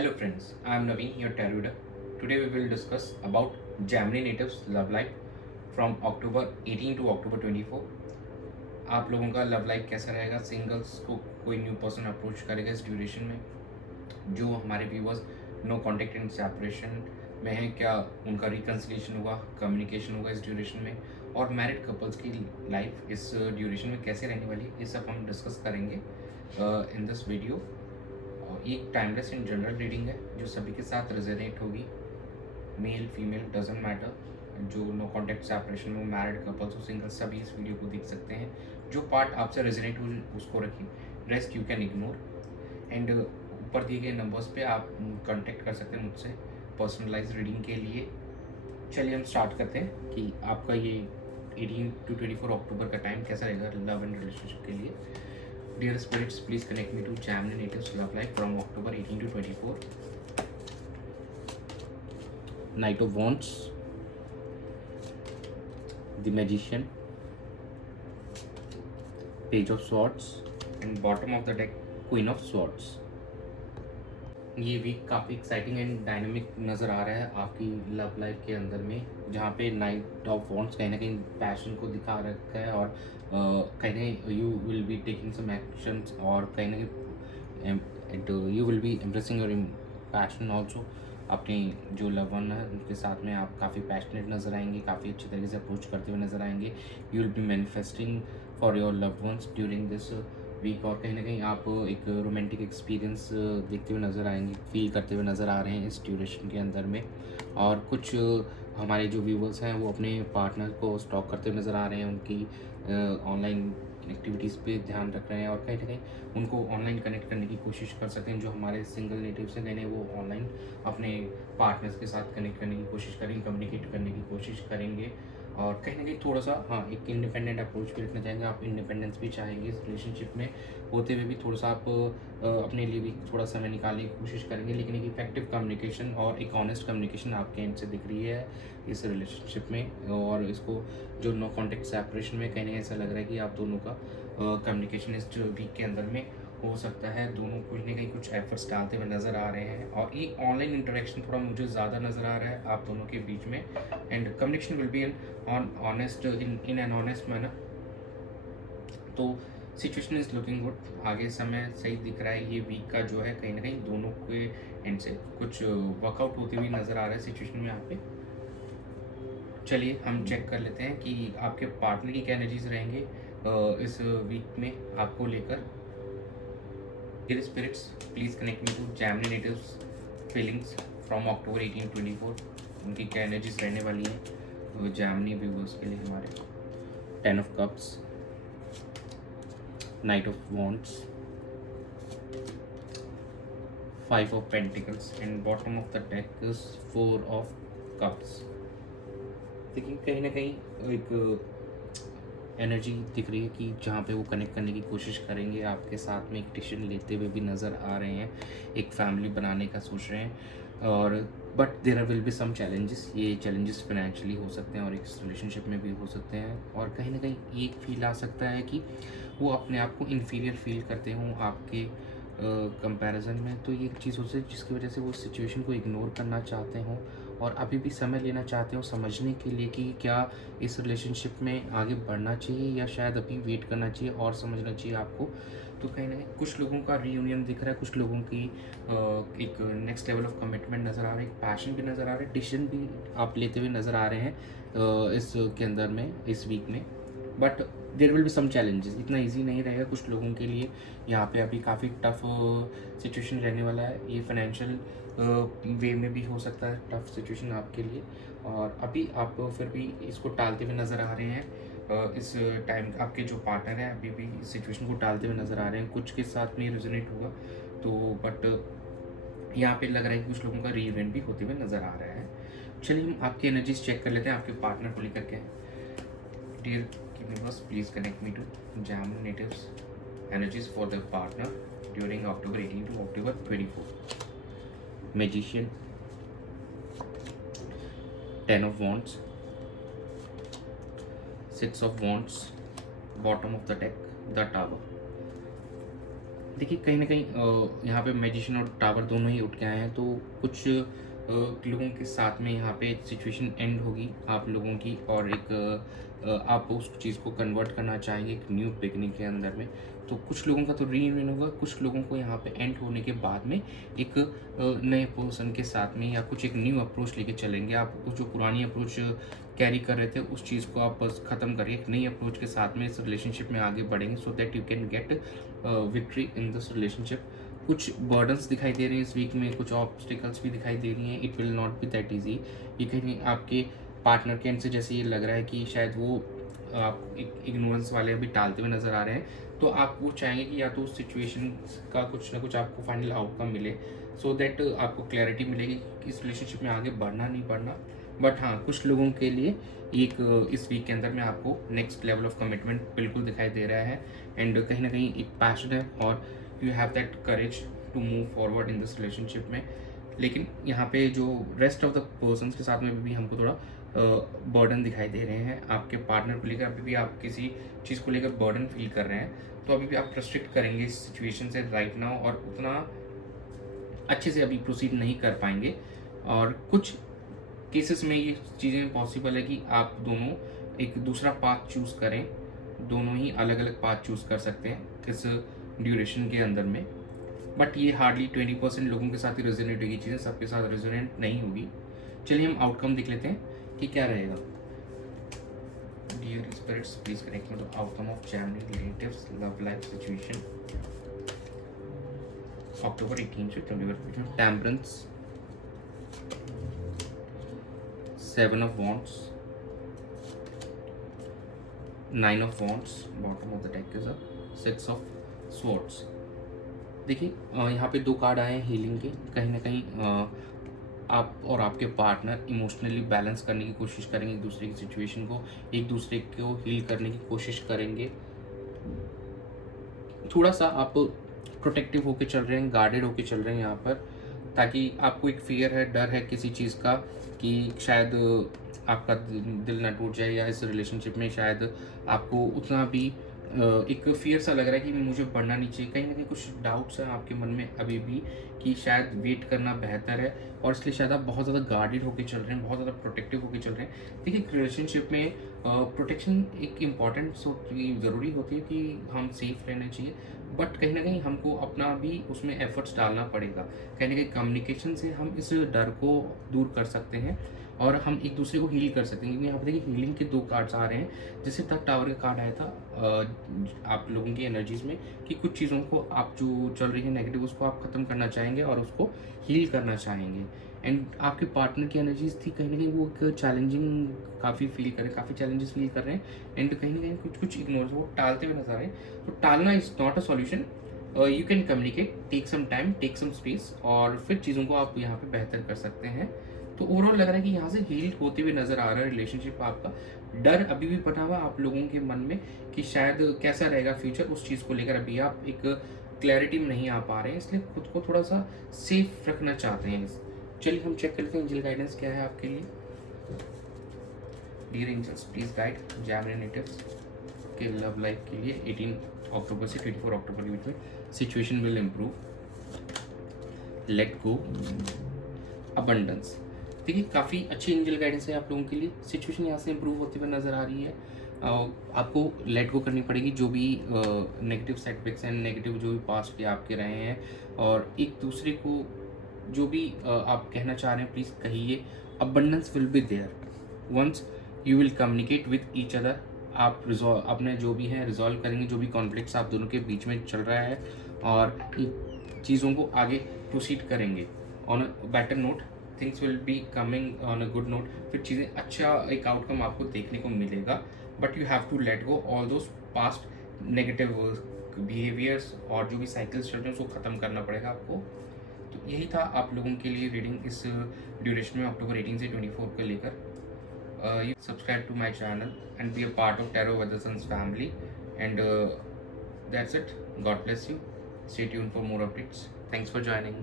Hello friends, I am Naveen, your tarot reader. Today we will discuss about Gemini natives love life from October 18 to October 24. आप लोगों का love life कैसा रहेगा? Singles को कोई new person approach करेगा इस ड्यूरेशन में? जो हमारे viewers no contact and separation में हैं, क्या उनका रिकन्सिलेशन होगा, कम्युनिकेशन होगा इस ड्यूरेशन में? और मैरिड कपल्स की लाइफ इस ड्यूरेशन में कैसे रहने वाली है, ये सब हम डिस्कस करेंगे इन दिस वीडियो। एक टाइमलेस एंड जनरल रीडिंग है जो सभी के साथ रेजोनेट होगी। मेल फीमेल डजेंट मैटर, जो नो कॉन्टैक्ट सेपरेशन हो, मैरिड कपल्स हो, सिंगल, सभी इस वीडियो को देख सकते हैं। जो पार्ट आपसे रेजोनेट हो उसको रखिए, rest you can ignore. And ऊपर दिए गए नंबर्स पे आप कांटेक्ट कर सकते हैं मुझसे पर्सनलाइज रीडिंग के लिए। चलिए हम स्टार्ट करते हैं कि आपका ये 18 to 24 अक्टूबर का टाइम कैसा रहेगा लव एंड रिलेशनशिप के लिए। Dear spirits, please connect me to Gemini natives love life from October 18 to 24. Knight of Wands, the Magician, Page of Swords, and bottom of the deck Queen of Swords. ये week काफ़ी exciting and dynamic नज़र आ रहा है आपकी love life के अंदर में, जहाँ पे नाइट ऑफ वॉन्ट्स कहीं ना कहीं पैशन को दिखा रखा है और कहीं ना कहीं you will be taking some actions और कहीं ना कहीं you will be embracing your passion also. अपने जो लव वन है उनके साथ में आप काफ़ी पैशनेट नज़र आएंगे, काफ़ी अच्छे तरीके से अप्रोच करते हुए नज़र आएंगे। You will be manifesting for your love once during this week, और कहीं ना कहीं आप एक रोमांटिक एक्सपीरियंस देखते हुए नज़र आएंगे, फील करते हुए नज़र आ रहे हैं इस ड्यूरेशन के अंदर में। और कुछ हमारे जो व्यूवर्स हैं वो अपने पार्टनर को स्टॉक करते हुए नज़र आ रहे हैं, उनकी ऑनलाइन एक्टिविटीज़ पे ध्यान रख रहे हैं और कहीं ना कहीं उनको ऑनलाइन कनेक्ट करने की कोशिश कर सकते हैं। जो हमारे सिंगल नेटिव्स हैं कहीं वो ऑनलाइन अपने पार्टनर्स के साथ कनेक्ट करने की कोशिश करेंगे, कम्युनिकेट करने की कोशिश करेंगे और कहीं ना कहीं थोड़ा सा एक इंडिपेंडेंट अप्रोच भी रखना चाहेंगे। आप इंडिपेंडेंस भी चाहेंगे इस रिलेशनशिप में होते हुए भी, थोड़ा सा आप अपने लिए भी थोड़ा समय निकालने की कोशिश करेंगे, लेकिन एक इफेक्टिव कम्युनिकेशन और एक ऑनेस्ट कम्युनिकेशन आपके एंड से दिख रही है इस रिलेशनशिप में। और इसको जो नो कॉन्टेक्ट सेपरेशन में कहीं ऐसा लग रहा है कि आप दोनों का कम्युनिकेशन इस वीक के अंदर में हो सकता है, दोनों कुछ ना कहीं कुछ एफर्ट्स डालते हुए नज़र आ रहे हैं और ये ऑनलाइन इंटरेक्शन थोड़ा मुझे ज़्यादा नज़र आ रहा है आप दोनों के बीच में। And communication will be honest in an honest manner. तो सिचुएशन इज़ लुकिंग गुड, आगे समय सही दिख रहा है। ये वीक का जो है कहीं ना कहीं दोनों के एंड से कुछ वर्कआउट होती हुई नज़र आ रहा है सिचुएशन में यहाँ पे। चलिए हम चेक कर लेते हैं कि आपके पार्टनर की क्या एनर्जीज रहेंगे इस वीक में आपको लेकर। Dear spirits, please connect me to Gemini natives feelings from October 18 to 24. उनकी क्या एनर्जीज रहने वाली हैं जैमनी व्यूवर्स के लिए हमारे। 10 of Cups, Knight of Wands, 5 of Pentacles and bottom of the deck is 4 of Cups। देखिए कहीं ना कहीं एक एनर्जी दिख रही है कि जहाँ पे वो कनेक्ट करने की कोशिश करेंगे, आपके साथ में एक डिसीजन लेते हुए भी नज़र आ रहे हैं, एक फैमिली बनाने का सोच रहे हैं। और but there will be some challenges, ये चैलेंजेस फाइनेंशियली हो सकते हैं और एक रिलेशनशिप में भी हो सकते हैं। और कहीं ना कहीं एक फील आ सकता है कि वो अपने आप को इन्फीरियर फील करते हों आपके कंपैरिजन में। तो ये एक चीज़ हो सकती है जिसकी वजह से वो सिचुएशन को इग्नोर करना चाहते हों और अभी भी समय लेना चाहते हो समझने के लिए कि क्या इस रिलेशनशिप में आगे बढ़ना चाहिए या शायद अभी वेट करना चाहिए और समझना चाहिए आपको। तो कहीं ना कहीं कुछ लोगों का रीयूनियन दिख रहा है, कुछ लोगों की एक नेक्स्ट लेवल ऑफ कमिटमेंट नज़र आ रहा है, एक पैशन भी नज़र आ रहा है, डिसीजन भी आप लेते हुए नज़र आ रहे हैं इस के अंदर में, इस वीक में। But there will be some challenges, इतना इजी नहीं रहेगा कुछ लोगों के लिए। यहाँ पे अभी काफ़ी टफ सिचुएशन रहने वाला है, ये फाइनेंशियल वे में भी हो सकता है टफ सिचुएशन आपके लिए। और अभी आप फिर भी इसको टालते हुए नज़र आ रहे हैं इस टाइम। आपके जो पार्टनर हैं अभी भी इस सिचुएशन को टालते हुए नज़र आ रहे हैं, कुछ के साथ में रेजोनेट होगा तो बट यहाँ पे लग रहा है कि कुछ लोगों का रीयूनियन भी होते हुए नज़र आ रहा है। चलिए हम आपकी एनर्जीज चेक कर लेते हैं आपके पार्टनर को लेकर के। Dear universe, please connect me to Gemini natives energies for their partner during October 18 to October 24. Magician, 10 of Wands, 6 of Wands, bottom of the deck, the Tower। देखिए कहीं न कहीं यहाँ पे मैजिशियन और टावर दोनों ही उठ के आए हैं, तो कुछ लोगों के साथ में यहाँ पे सिचुएशन एंड होगी आप लोगों की, और एक आप उस चीज़ को कन्वर्ट करना चाहेंगे एक न्यू बिगिनिंग के अंदर में। तो कुछ लोगों का तो रीयूनियन होगा, कुछ लोगों को यहाँ पे एंड होने के बाद में एक नए पर्सन के साथ में या कुछ एक न्यू अप्रोच लेके चलेंगे। आप उस जो पुरानी अप्रोच कैरी कर रहे थे उस चीज़ को आप बस ख़त्म करिए, एक नई अप्रोच के साथ में इस रिलेशनशिप में आगे बढ़ेंगे, so that you can get victory in this relationship. कुछ बर्डन्स दिखाई दे रहे हैं इस वीक में, कुछ ऑब्स्टिकल्स भी दिखाई दे रही हैं। It will not be that easy. ये कहीं आपके पार्टनर के एंड से जैसे ये लग रहा है कि शायद वो आप इग्नोरेंस वाले अभी टालते हुए नज़र आ रहे हैं, तो आप वो चाहेंगे कि या तो उस सिचुएशन का कुछ ना कुछ आपको फाइनल आउटकम मिले, सो दैट आपको क्लैरिटी मिलेगी कि इस रिलेशनशिप में आगे बढ़ना नहीं बढ़ना। बट हाँ, कुछ लोगों के लिए एक इस वीक के अंदर में आपको नेक्स्ट लेवल ऑफ कमिटमेंट बिल्कुल दिखाई दे रहा है, एंड कहीं ना कहीं एक पैशन है और you have that courage to move forward in this relationship में। लेकिन यहाँ पे जो रेस्ट ऑफ द पर्सन्स के साथ में भी हमको थोड़ा बर्डन दिखाई दे रहे हैं। आपके पार्टनर को लेकर अभी भी आप किसी चीज़ को लेकर बर्डन फील कर रहे हैं, तो अभी भी आप फ्रस्ट्रेट करेंगे इस सिचुएशन से राइट नाउ, और उतना अच्छे से अभी प्रोसीड नहीं कर पाएंगे। और कुछ केसेस में ये चीज़ें पॉसिबल है कि आप दोनों एक दूसरा पाथ चूज़ करें, दोनों ही अलग अलग पाथ चूज़ कर सकते हैं इस ड्यूरेशन के अंदर में। बट ये हार्डली 20% लोगों के साथ ही रेजोनेट होगी चीज़ें, सबके साथ रेजोनेट नहीं होगी। चलिए हम आउटकम देख लेते हैं कि क्या रहेगा। Dear spirits, please connect with the outcome of Gemini relatives love life situation October 18 से 21। Temperance, 7 of Wands, 9 of Wands, bottom of the deck is a 6 of Swords। देखिए यहाँ पे 2 कार्ड आए हैं हीलिंग के। कहीं ना कहीं आप और आपके पार्टनर इमोशनली बैलेंस करने की कोशिश करेंगे, एक दूसरे की सिचुएशन को, एक दूसरे को हील करने की कोशिश करेंगे। थोड़ा सा आप प्रोटेक्टिव होके चल रहे हैं, गार्डेड होके चल रहे हैं यहाँ पर, ताकि आपको एक फियर है, डर है किसी चीज़ का कि शायद आपका दिल ना टूट जाए, या इस रिलेशनशिप में शायद आपको उतना भी एक फियर सा लग रहा है कि मुझे बढ़ना नहीं चाहिए। कहीं ना कहीं कुछ डाउट्स हैं आपके मन में अभी भी कि शायद वेट करना बेहतर है, और इसलिए शायद आप बहुत ज़्यादा गार्डेड होकर चल रहे हैं, बहुत ज़्यादा प्रोटेक्टिव होकर चल रहे हैं। देखिए रिलेशनशिप में प्रोटेक्शन एक इम्पॉर्टेंट ज़रूरी होती है कि हम सेफ रहना चाहिए, बट कहीं ना कहीं हमको अपना भी उसमें एफर्ट्स डालना पड़ेगा। कहीं ना कहीं कम्युनिकेशन से हम इस डर को दूर कर सकते हैं और हम एक दूसरे को हील कर सकते हैं। क्योंकि यहाँ पर देखिए हीलिंग के 2 कार्ड्स आ रहे हैं। जैसे तक टावर का कार्ड आया था आप लोगों की एनर्जीज में कि कुछ चीज़ों को आप जो चल रही है नेगेटिव उसको आप ख़त्म करना चाहेंगे और उसको हील करना चाहेंगे। एंड आपके पार्टनर की एनर्जीज थी कहीं ना कहीं वो एक चैलेंजिंग काफ़ी फील कर रहे हैं, काफ़ी चैलेंजेस फील कर रहे हैं, एंड कहीं ना कहीं कुछ इग्नोर वो टालते हुए नजर आ रहे हैं। तो टालना is not a solution. You can communicate, take some time, take some space, और फिर चीज़ों को आप यहाँ पे बेहतर कर सकते हैं। तो ओवरऑल लग रहा है कि यहाँ से हील होते हुए नजर आ रहा है रिलेशनशिप आपका। डर अभी भी बना हुआ आप लोगों के मन में कि शायद कैसा रहेगा फ्यूचर, उस चीज़ को लेकर अभी आप एक क्लैरिटी में नहीं आ पा रहे हैं, इसलिए खुद को थोड़ा सा सेफ रखना चाहते हैं। चलिए हम चेक करते हैं एंजल गाइडेंस क्या है आपके लिए। Dear angels, please guide Gemini natives के लव लाइफ के लिए 18 अक्टूबर से 24 अक्टूबर के बीच में। Situation will improve, let go, abundance. देखिए काफ़ी अच्छी एंजल गाइडेंस है आप लोगों के लिए। सिचुएशन यहाँ से इम्प्रूव होते हुए नज़र आ रही है। आपको लेट गो करनी पड़ेगी जो भी नेगेटिव सेटबैक्स हैं, नेगेटिव जो भी पास्ट के आपके रहे हैं, और एक दूसरे को जो भी आप कहना चाह रहे हैं प्लीज़ कहिए। Abundance will be there once you will communicate with each other. आप रिजॉल्व अपने जो भी हैं रिजॉल्व करेंगे, जो भी कॉन्फ्लिक्ट्स आप दोनों के बीच में चल रहा है, और चीज़ों को आगे प्रोसीड करेंगे on a better note. Things will be coming on a good note. फिर चीज़ें अच्छा एक आउटकम आपको देखने को मिलेगा, but you have to let go all those past negative behaviours, और जो भी साइकिल्स चल रहे हैं उसको ख़त्म करना पड़ेगा आपको। तो यही था आप लोगों के लिए रीडिंग इस ड्यूरेशन में अक्टूबर 18 से 24 को लेकर। You subscribe to my channel and be a part of Tarot Weathersons family, and that's it. God bless you. Stay tuned for more updates. Thanks for joining.